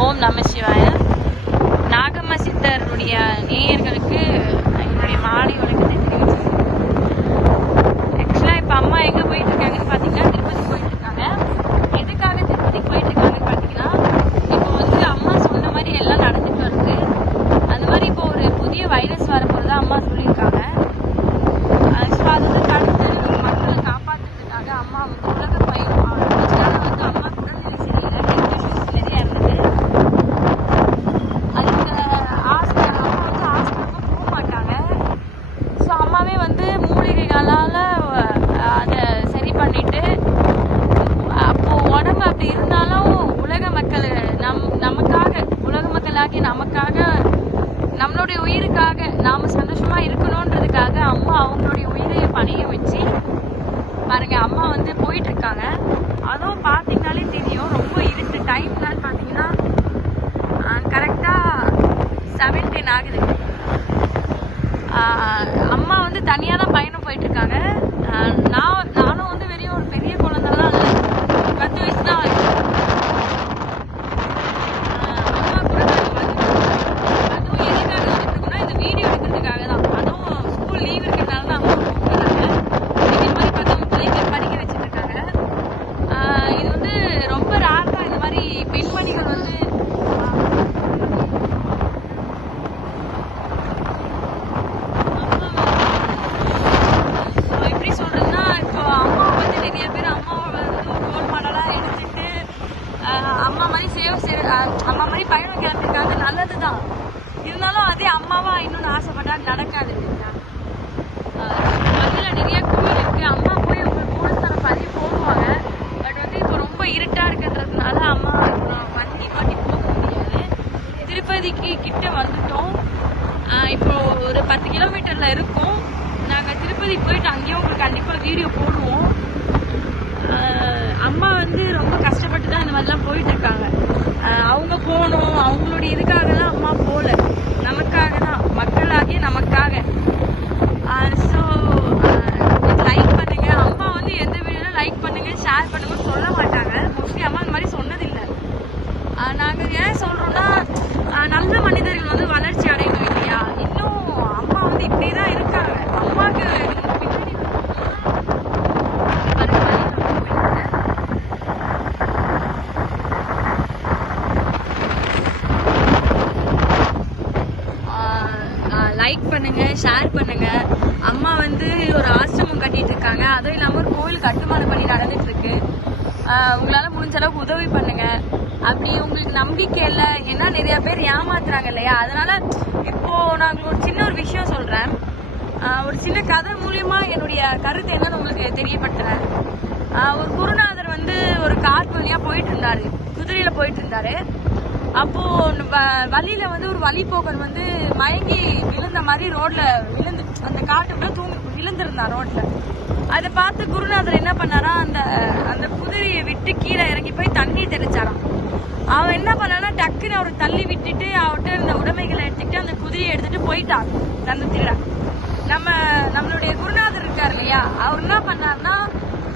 ஓம் நம சிவாய. நாகம்ம சித்தருடைய நேயர்களுக்கு என்னுடைய மாலை வணக்கத்தை தெரிவிச்சுக்கிறேன் ஆக்சுவலாக இப்போ அம்மா எங்கே போயிட்டு இருக்காங்கன்னு பார்த்தீங்கன்னா திருப்பதி போயிட்டு இருக்காங்க எதுக்காக திருப்பதி போயிட்டு இருக்காங்கன்னு பார்த்தீங்கன்னா இப்போ வந்து அம்மா சொன்ன மாதிரி எல்லாம் நடந்துட்டு வருது அந்த மாதிரி இப்போ ஒரு புதிய வைரஸ் வரப்போகிறதா அம்மா சொல்லியிருக்காங்க ஆக்சுவலாக அது வந்து தடுத்து மக்களை காப்பாற்றுறதுக்காக அம்மா வந்து உலக பயிர் கொஞ்ச நாள் வந்து அம்மா உடல்நிலை சரியில்லை ஹெல்த் இஷ்யூஸ் நிறைய இருந்தது அதுக்கு ஹாஸ்பிட்டல் அம்மா வந்து ஹாஸ்பிட்டலுக்கும் போக மாட்டாங்க ஸோ அம்மாவே வந்து மூலிகைகளால் அதை சரி பண்ணிட்டு அப்போ உடம்பு அப்படி இருந்தாலும் உலக மக்கள் நம் நமக்காக உலக நமக்காக நம்மளுடைய உயிருக்காக நாம சந்தோஷமா இருக்கணும்ன்றதுக்காக அம்மா அவங்களுடைய உயிரை பணிய வச்சு பாருங்க அம்மா வந்து போயிட்டு இருக்காங்க. அதுவும் பார்த்தீங்கனாலே தெரியும் ரொம்ப இருட்டு டைம் தான் பார்த்தீங்கன்னா கரெக்டாக செவன்டீன் ஆகுது ஆஹ் அம்மா வந்து தனியாக தான் பயணம் போயிட்டு இருக்காங்க ஆஹ் நான் நானும் வந்து வெறும் ஒரு பெரிய குழந்தைலாம் இல்லை பத்து வயசு தான் ஆகுது. ஆஹ் அம்மா கூட நாங்க வந்து அதுவும் எதுக்காக வந்துருக்கோம்னா இந்த வீடியோ எடுக்கிறதுக்காக தான் அதுவும் ஸ்கூல் லீவ் இருக்கிறதுனால தான் அம்மா கூப்பிடுறாங்க இது மாதிரி பார்த்தவங்க பிள்ளைங்க படிக்க வச்சுட்டு இருக்காங்க ஆஹ் இது வந்து ரொம்ப ரேர் தான் இந்த மாதிரி பெண்மணிகள் வந்து ஸோ எப்படி சொல்றதுன்னா இப்போ அம்மா வந்து நிறைய பேர் அம்மாவை வந்து ஒரு ரோல் மாடலாக எடுத்துட்டு ஆஹ் அம்மா மாதிரி அம்மா மாதிரி பயணம் கிளம்பிருக்காங்க நல்லது தான் இருந்தாலும் அதே அம்மாவா இன்னொன்று ஆசைப்பட்டா நடக்காது இல்லைங்களா? மதுரையில் நிறைய கோயில் இருக்குது அம்மா போய் உங்களுக்கு மூலஸ்தானம் பதிவு போடுவாங்க. பட் வந்து இப்போ ரொம்ப இருட்டாக இருக்குன்றதுனால அம்மா இப்போ வண்டி மாட்டி போக முடியாது. திருப்பதிக்கு கிட்ட வந்துட்டோம். இப்போ ஒரு பத்து கிலோமீட்டரில் இருக்கும். நாங்கள் திருப்பதி போயிட்டு அங்கேயும் உங்களுக்கு கண்டிப்பாக வீடியோ போடுவோம். அம்மா வந்து ரொம்ப கஷ்டப்பட்டு தான் இந்த மாதிரிலாம் போயிட்டு இருக்காங்க அவங்க போகணும் அவங்களுடைய இதுக்காக தான் அம்மா போகல. நமக்காக. தான் மக்களாகிய நமக்காக ஸோ லைக் பண்ணுங்க. அம்மா வந்து எந்த வீடியோல லைக் பண்ணுங்க ஷேர் பண்ணுங்க சொல்ல மாட்டாங்க. மோஸ்ட்லி அம்மா இந்த மாதிரி சொன்னதில்லை. நாங்கள் ஏன் சொல்கிறோன்னா நல்ல மனிதர்கள் வந்து வளர்ச்சி அடையணும் இல்லையா இன்னும் அம்மா வந்து இப்படியே தான் இருக்காங்க அம்மாக்கு இன்னும் பின்னாடி பாருங்க, வழி நான் போயிட்டேன். லைக் பண்ணுங்க ஷேர் பண்ணுங்க அம்மா வந்து ஒரு ஆசிரமம் கட்டிட்டு இருக்காங்க அதுவும் இல்லாம ஒரு கோயில் கட்டுமான பணி நடந்துட்டு இருக்கு உங்களால் உங்களால முடிஞ்ச அளவுக்கு உதவி பண்ணுங்க. அப்படி உங்களுக்கு நம்பிக்கை இல்லை ஏன்னா நிறைய பேர் ஏமாத்துறாங்க இல்லையா? அதனால இப்போ நான் ஒரு சின்ன ஒரு விஷயம் சொல்றேன். ஒரு சின்ன கதை மூலியமா என்னுடைய கருத்து என்னன்னு உங்களுக்கு தெரியப்படுத்துறேன். ஒரு குருநாதர் வந்து ஒரு காட்டு வழியா போயிட்டு இருந்தாரு. குதிரையில போயிட்டு இருந்தாரு. அப்போ வ- வழியில வந்து ஒரு வழிபோக்கர் வந்து மயங்கி விழுந்த மாதிரி ரோட்ல விழுந்து அந்த காட்டுக்குள்ள தூங்கி விழுந்திருந்தான் ரோட்ல அதை பார்த்து குருநாதர் என்ன பண்ணாரா? அந்த அந்த குதிரையை விட்டு கீழே இறங்கி போய் தண்ணி தெளிச்சாராம். அவன் என்ன பண்ணானா டக்குன்னு அவரை தள்ளி விட்டுட்டு அவர்கிட்ட இருந்த உடைமைகளை எடுத்துக்கிட்டு அந்த குதிரையை எடுத்துட்டு போயிட்டான் அந்த திருட நம்ம நம்மளுடைய குருநாதர் இருக்கார் இல்லையா? அவர் என்ன பண்ணார்னா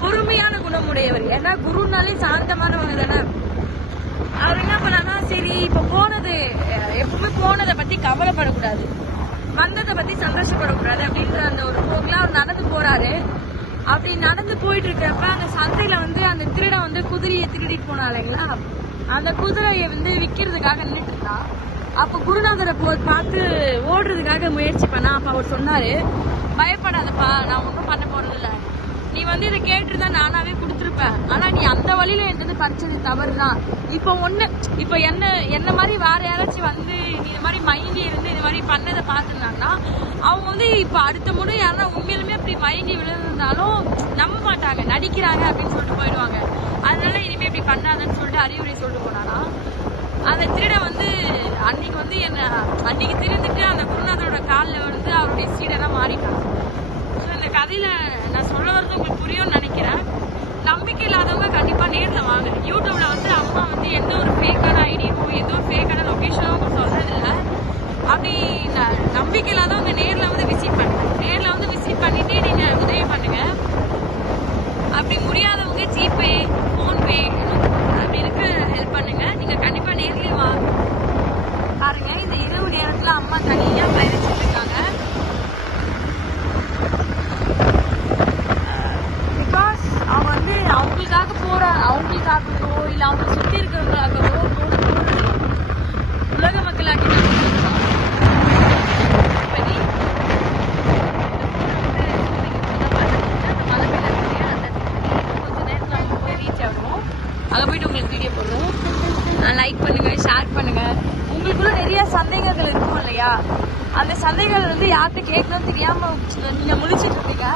பொறுமையான குணமுடையவர். ஏன்னா குருனாலே சாந்தமானவங்க தானே. அவர் என்ன பண்ணார்னா சரி இப்ப போனது எப்பவுமே போனதை பத்தி கவலைப்படக்கூடாது. வந்ததை பத்தி சந்தோஷப்படக்கூடாது அப்படின்ற அந்த ஒரு போக்குல அவர் நடந்து போறாரு. அப்படி நடந்து போயிட்டு இருக்கிறப்ப அந்த சந்தையில வந்து அந்த திருடன் வந்து குதிரையை திருடிட்டு போனா இல்லைங்களா? அந்த குதிரையை வந்து விக்கிறதுக்காக நின்றுட்டு இருந்தா அப்ப குருநாதரை போ பார்த்து ஓடுறதுக்காக முயற்சி பண்ணா. அப்ப அவர் சொன்னாரு பயப்படாதப்பா நான் ஒன்றும் பண்ண போறது இல்லை நீ வந்து இதை கேட்டுருந்தா நானாவே கொடுத்துருப்பேன். வழியில தவறு தான் இப்போ ஒண்ணு இப்போ என்ன என்ன மாதிரி வேற யாராச்சும் வந்து இந்த மாதிரி மயங்கி இருந்து இந்த மாதிரி பண்ணதை பார்த்துருந்தாங்கன்னா அவங்க வந்து இப்போ அடுத்த முறை யாரா உண்மையிலுமே அப்படி மயங்கி விழுந்திருந்தாலும் நம்ப மாட்டாங்க நடிக்கிறாங்க அப்படின்னு சொல்லிட்டு போயிடுவாங்க. அதனால இனிமே இப்படி பண்ணாதன்னு சொல்லிட்டு அறிவுரை சொல்லிட்டு போனானா அந்த திருடன் வந்து அன்னைக்கு வந்து என்ன அன்னைக்கு திருந்துட்டு அந்த குருநாதரோட காலில் வந்து அவருடைய சீடெல்லாம் மாறிட்டாங்க ஸோ இந்த கதையில நான் சொல்ல வரது உங்களுக்கு புரியும்னு நினைக்கிறேன். நம்பிக்கை இல்லாதவங்க கண்டிப்பா நேர்ல வாங்க. யூடியூப்ல வந்து அம்மா வந்து எந்த ஒரு ஃபேக்கான ஐடியும் எந்த ஒரு ஃபேக்கான லொகேஷனோ அவங்க சொல்றது இல்ல அப்படி ந- நம்பிக்கை இல்லாதவங்க நேர்ல வந்து விசிட் பண்ணுங்க நேர்ல வந்து விசிட் பண்ணிட்டே நீங்க உதவி பண்ணுங்க அப்படி முடியாதவங்க ஜிபே ஃபோன்பே அப்படி இருக்க ஹெல்ப் பண்ணுங்க நீங்க கண்டிப்பா நேர்லயே அம்மா பாருங்க இந்த இரவு நேரத்துல அம்மா தனியா பயணிச்சுட்டு இருக்காங்க பிகாஸ் அவங்க வந்து அவங்களுக்காக போற அவங்களுக்காகவோ இல்ல அவங்க சுத்தி இருக்கிறவங்களுக்காகவோ போட போறது உலக மக்களாக்கி நம்ம கொடுக்கணும். இப்படி இந்த photo வந்து அந்த மலை மேல இருக்கு இல்லையா, அந்த கொஞ்ச நேரத்துல அவங்க போய் ரீச் ஆகும் அங்க போயிட்டு உங்களுக்கு வீடியோ போடுறோம் லைக் பண்ணுங்க ஷேர் பண்ணுங்க உங்களுக்குள்ள நிறைய சந்தேகங்கள் இருக்கும் இல்லையா? அந்த சந்தேகங்கள் வந்து யார்கிட்ட கேட்கணும் தெரியாம நீங்க முடிச்சிட்டு இருப்பீங்க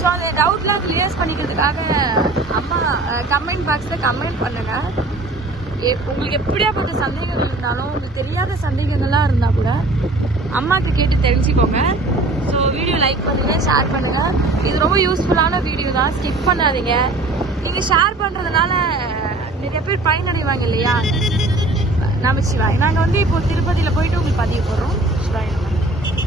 ஸோ அந்த டவுட்லாம் கிளியர்ஸ் பண்ணிக்கிறதுக்காக அம்மா கமெண்ட் பாக்ஸ்ல கமெண்ட் பண்ணுங்க. எ- உங்களுக்கு எப்படியாப்பட்ட சந்தேகங்கள் இருந்தாலும் உங்களுக்கு தெரியாத சந்தேகங்கள்லாம் இருந்தா கூட அம்மாக்கு கேட்டு தெரிஞ்சுக்கோங்க. ஸோ வீடியோ லைக் பண்ணுங்க ஷேர் பண்ணுங்க. இது ரொம்ப யூஸ்ஃபுல்லான வீடியோ தான். ஸ்கிப் பண்ணாதீங்க. நீங்க ஷேர் பண்றதுனால நிறைய பேர் பயனடைவாங்க இல்லையா? நம சிவாய். நாங்கள் வந்து இப்போ திருப்பதியில் போயிட்டு உங்களுக்கு பதிவு போடுறோம். சிவாய்.